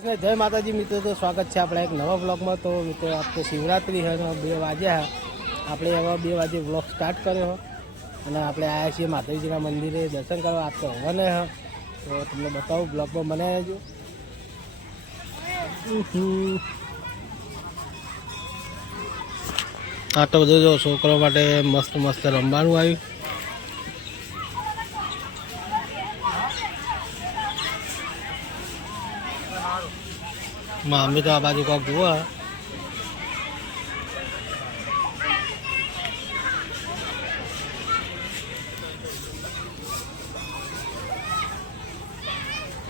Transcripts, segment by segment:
जय माताजी मित्रों, तो स्वागत है अपना एक नवा ब्लॉग में। तो मित्रों आपको शिवरात्रि है 2 वाग्या આપણે હવે 2 વાગે ब्लॉग स्टार्ट કર્યો અને આપણે આવ્યા છીએ માતાજીના મંદિરે દર્શન કરવા। આપ તો હવને તો તમને બતાવું બ્લોગમાં બનાવી રહેજો। આ તો બધું જો છોકરો માટે મસ્ત મસ્ત રમવાનું આવ્યું। મમ્મી તો આ બાજુ કોક જુઓ।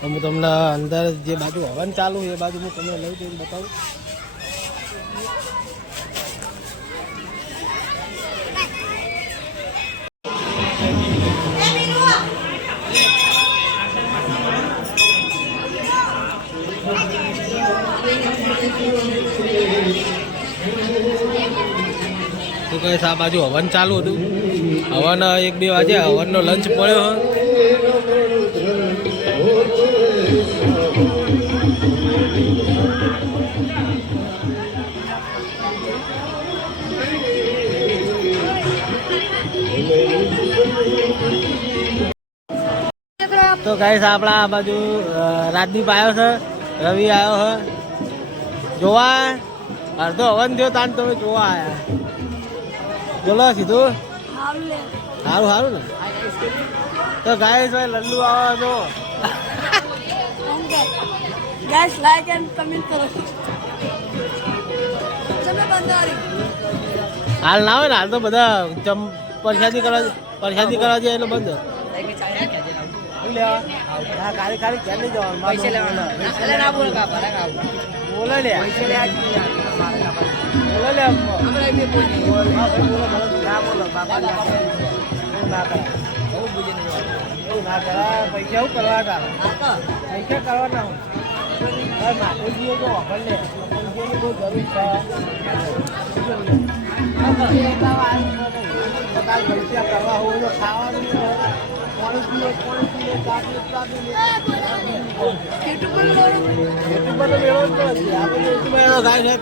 तो मैं તમને અંદર જે બાજુ હવન ચાલુ એ બાજુ હું તમને લઈ જઈને બતાવું। तो कैसे आ बाजू हवन चालू હતું। हवन 1-2 વાગે हवन लंच પડ્યો। तो गाइस આપણા આ બાજુ રાજદીપ આવ્યો છે, રવિ આવ્યો છે જોવા। અડધો હવન થયો તાન તમે જોવા આયા। બોલો સીધું સારું સારું ને। તો ગાઈસ ભાઈ લલ્લુ આવો છો। गाइस लाइक एंड कमेंट करो। चलो बंदारी हाल ना हो ना, हाल तो बधा प्रसादी કરવા જાય એટલે બંધ। હા કારી કારી ક્યાં લઈ જવાનું? પૈસા લેવાના એટલે ના બોલ કા ભરા કા બોલે લે પૈસા લે આજ બોલે લે આપણે બે બોલ હા ભાઈ બોલો ના બોલો બાપા ના કરા બહુ બુજે નહીં ના કરા। પૈસા શું કરવા કા પૈસા કરવાના હું ભાઈ માતાજીએ જો આપણે લે પૈસાની બહુ જરૂર છે। પૈસા કરવા હોય તો ખાવાનું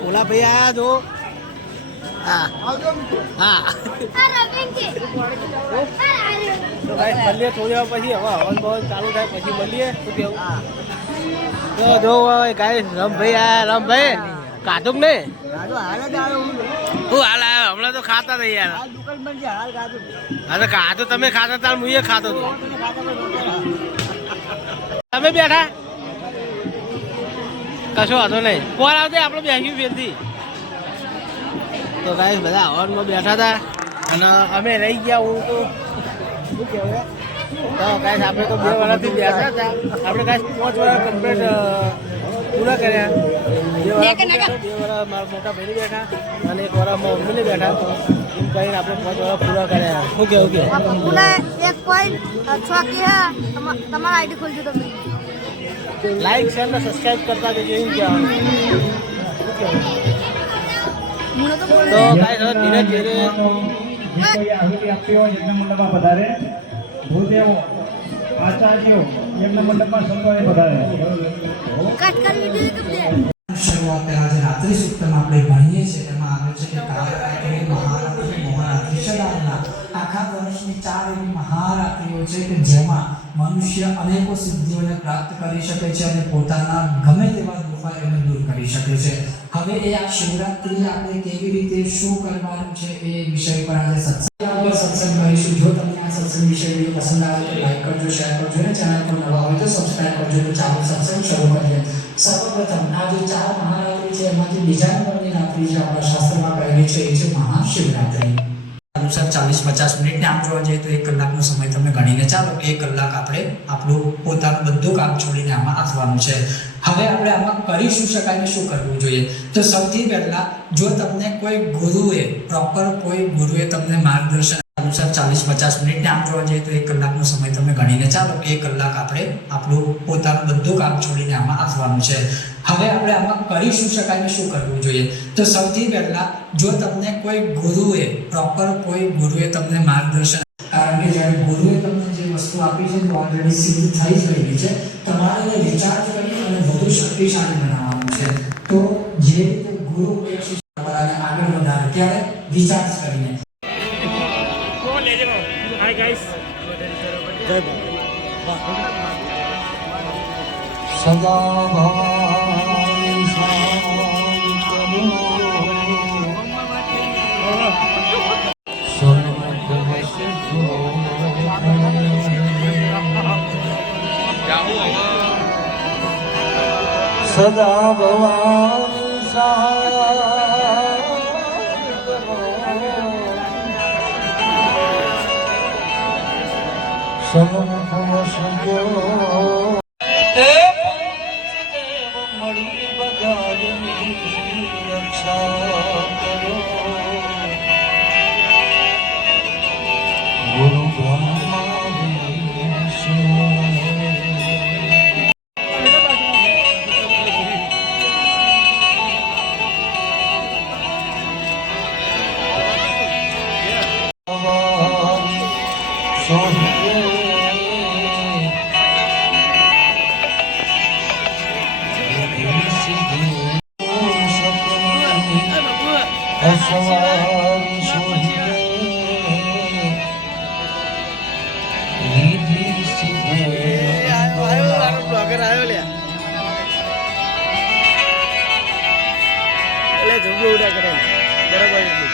ભોલા ભાઈ આયા છો। હા હા મળીએ થોડી વાર પછી। હવે હવન ભવન ચાલુ થાય પછી મળીએ। શું કેવું? તો જો ગાય રમભાઈ આયા। રમભાઈ કાઢું ને શું હાલ આવ્યો? હમણાં તો ખાતા નહીં યાર। હા તો ખાતો તમે ખાતા તાર હું ખાતો હતો। તમે બેઠા કશો હતો નહીં। કોણ આવતે આપણે બેસ્યું ફેરથી। તો ગાઈસ બધા હવનમાં બેઠા હતા અને અમે રહી ગયા। હું તો શું કહેવાય તો ગાઈસ આપણે તો 2 વર્ષથી બેઠા હતા। આપણે ગાઈસ 5 વર્ષ કમ્પ્લીટ પૂરા કર્યા। 2 વર્ષ મારા મોટા ભાઈને બેઠા અને 1 વર્ષ મારા મમ્મીને બેઠા। એમ કહીને આપણે 5 વર્ષ પૂરા કર્યા। શું કેવું કે 1.6 કે તમારા આઈડી ખોલજો તમે। લાઈક શેર ને સબસ્ક્રાઇબ કરતા જજો એવું કહેવાનું। તો ગાઈસ ધીરે ધીરે યજ્ઞ મંડપમાં પધારે। ભૂદેવો આચાર્યો યજ્ઞ મંડપમાં સંતોએ પધારે। કટ કરી દીધું તમને। શરૂઆત પહેલા જે રાત્રિ સૂક્તમાં આપણે ભણીએ છીએ તેમાં આવે છે કે કાલરાત્રિ મહારાત્રિ મહારાત્રિ સદાના આખા વર્ષની 4 એવી મહારાત્રિઓ છે કે જેમાં મનુષ્ય અનેકો સિદ્ધિઓને પ્રાપ્ત કરી શકે છે અને પોતાના ગમે તેવા દુઃખોને દૂર કરી શકે છે। હવે એ આ શિવરાત્રિ આપણે કેવી રીતે શું કરવાનું છે એ વિષય પર આજે સત્સંગ કરીશું। જો તમને આ સત્સંગ વિષય વિડીયો પસંદ આવે તો લાઈક કરજો, શેર કરજો અને ચેનલ પર નવા હોય તો સબસ્ક્રાઇબ કરજો। તો ચાલો સત્સંગ શરૂ કરીએ। સર્વપ્રથમ આ જે 4 મહારાત્રિ છે એમાંથી બીજા નંબરની રાત્રિ જે આપણા શાસ્ત્રમાં કહેલી છે એ છે મહાશિવરાત્રિ। અનુસાર 40-50 મિનિટ આમ જોવા જઈએ તો 1 કલાકનો સમય તમે ગણીને ચાલો કે 1 કલાક આપણે આપણું પોતાનું બધું કામ છોડીને આમાં આપવાનું છે। હવે આપણે આમાં કરી શું શકાય ને શું કરવું જોઈએ? તો સૌથી પહેલા જો તમને કોઈ ગુરુએ પ્રોપર કોઈ ગુરુએ તમને માર્ગદર્શન અનુસાર 40-50 મિનિટ આમ જોવા જઈએ તો 1 કલાકનો સમય તમે ગણીને ચાલો કે 1 કલાક આપણે આપણું પોતાનું બધું કામ છોડીને આમાં આપવાનું છે। હવે આપણે આમાં કરી શું શકાય ને શું કરવું જોઈએ? તો સૌથી પહેલા જો તમને કોઈ ગુરુએ પ્રોપર કોઈ ગુરુએ તમને માર્ગદર્શન, કારણ કે જ્યારે ગુરુએ તમને જે વસ્તુ આપી છે તે ઓલરેડી સિદ્ધ થઈ જ ગઈ છે. તમારે એને રિચાર્જ કરી અને વધુ શક્તિશાળી બનાવવાનું છે. તો જે રીતે ગુરુ એક શિષ્ય તમારાને આગળ વધારે ત્યારે રિચાર્જ કરીને. હાય ગાઈસ સદા ભવાની શાંતનો સદા ભવાની સન્મુખ વસજો મળી બધાની રક્ષા કરો. ગુરુ બ્રહ્મા વિષ્ણુ બ્લોગર આવ્યો લ્યા એટલે જુગલો ઉડા કરે બરાબર.